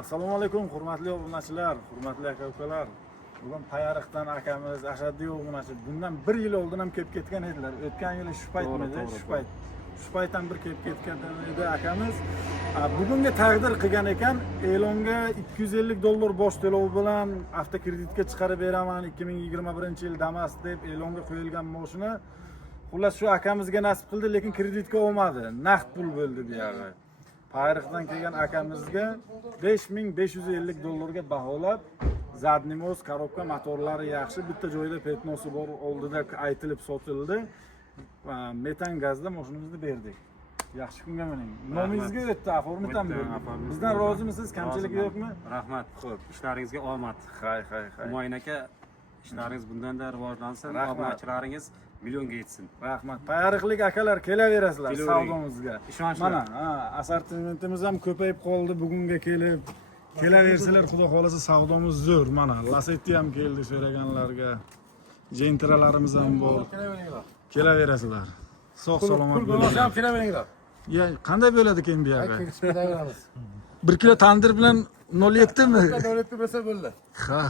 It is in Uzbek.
Assalomu alaykum, hurmatli obunachilar, hurmatli aka-ukalar. Bugun Payariqdan akamiz Ashaddiy obunachi bundan 1 yil oldin ham kelib ketgan edilar. O'tgan yili shu paytmidi, shu paytdan bir kelib ketgan edi akamiz. Bugunga taqdir qilgan ekan, e'longa $250 bosh to'lovi bilan avtokreditga chiqarib beraman 2021-yil Damas deb e'longa qo'yilgan mashina. Xullas shu akamizga nasib qildi, lekin kreditga olmadi. Naqd pul bo'ldi bu yog'i. Payariqdan kelgan akamizga $5550 ga baholab, zadnimoz, korobka, motorlari yaxshi, bitta joyda petnosi bor, oldida aytilib sotildi. Metan gazda mashinamizni berdik. Yaxshi kunga mening. Nomingizga o'tdi, oformitam. Bizdan rozimisiz? Kamchiligi yo'qmi? Rahmat. Xo'p, ishlaringizga omad. Hay. Humoyun aka, ishlaringiz bundan-da rivojlansin, obunachilaringiz millionga yetsin. Rahmat. Payariqlik akalar kelaverasizlar savdomizga. Ishonch mana, assortimentimiz ham ko'payib qoldi bugunga kelib. Kelaversalar, xudo xolasa savdomiz zo'r. Mana, Lasetti ham keldi so'raganlarga. Jentralarimiz ham bor. Kelaverasizlar. Sog' salomat bo'ling. Ham kelaveringlar. Ya, qanday bo'ladi ekan bu yoqqa? Kelaveramiz. 1 kilo tandir bilan 07 mi? 07 bo'lsa bo'ldi. Ha.